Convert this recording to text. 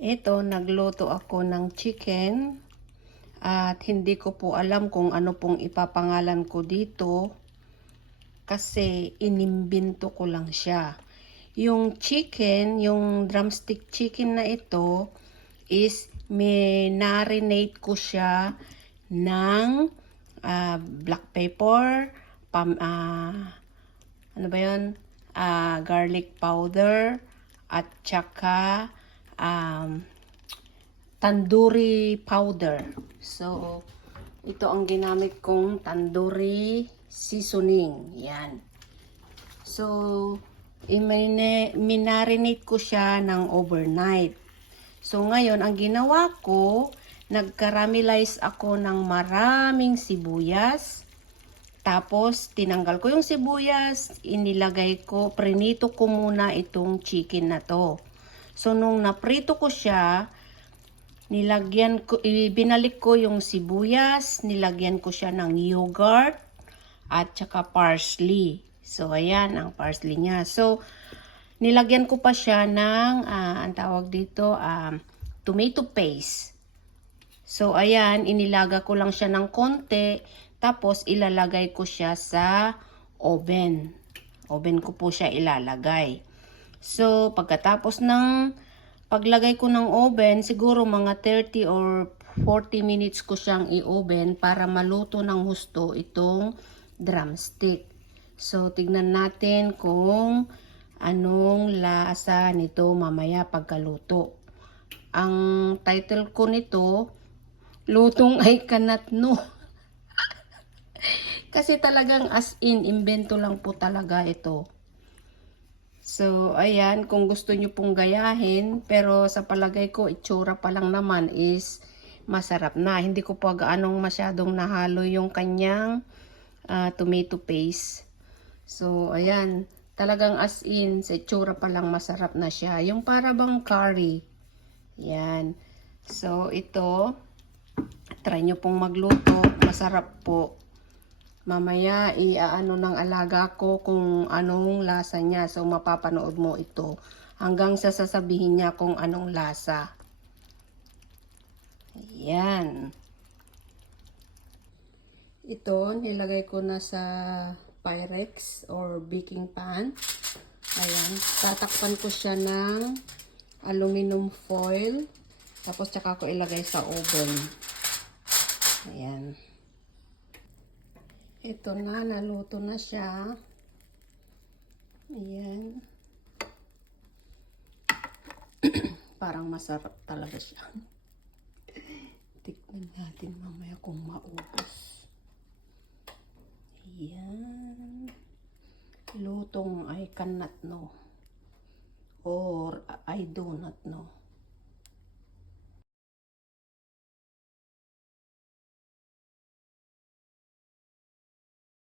Ito, nagluto ako ng chicken. At hindi ko po alam kung ano pong ipapangalan ko dito. Kasi inimbento ko lang siya. Yung chicken, yung drumstick chicken na ito is marinate ko siya ng black pepper, ano ba yun? Garlic powder, at saka tandoori powder. So, ito ang ginamit kong tandoori seasoning. Yan. So, minarinate ko siya ng overnight. So, ngayon, ang ginawa ko, nag-caramelize ako ng maraming sibuyas. Tapos, tinanggal ko yung sibuyas, inilagay ko, prinito ko muna itong chicken na to. So, nung naprito ko siya, binalik ko yung sibuyas, nilagyan ko siya ng yogurt, at saka parsley. So, ayan ang parsley niya. So, nilagyan ko pa siya ng, ang tawag dito, tomato paste. So, ayan, inilaga ko lang siya ng konti, tapos ilalagay ko siya sa oven. Oven ko po siya ilalagay. So, pagkatapos ng paglagay ko ng oven, siguro mga 30 or 40 minutes ko siyang i-oven para maluto ng husto itong drumstick. So, tignan natin kung anong lasa nito mamaya pagkaluto. Ang title ko nito, Lutong ay Kanat No. Kasi talagang as in, imbento lang po talaga ito. So, ayan, kung gusto nyo pong gayahin, pero sa palagay ko, itsura pa lang naman is masarap na. Hindi ko pa gaanong masyadong nahalo yung kanyang tomato paste. So, ayan, talagang as in, sa itsura pa lang masarap na siya. Yung para bang curry. Yan. So, ito, try nyo pong magluto. Masarap po. Mamaya, iaano ng alaga ko kung anong lasa niya. So, mapapanood mo ito. Hanggang sa sasabihin niya kung anong lasa. Ayan. Ito, nilagay ko na sa Pyrex or baking pan. Ayan. Tatakpan ko siya ng aluminum foil. Tapos, tsaka ko ilagay sa oven. Ayan. Ito na, naluto na siya. Ayan. Parang masarap talaga siya. Tikman natin mamaya kung maubos. Ayan. Lutong ay kanat no. Or I do not know.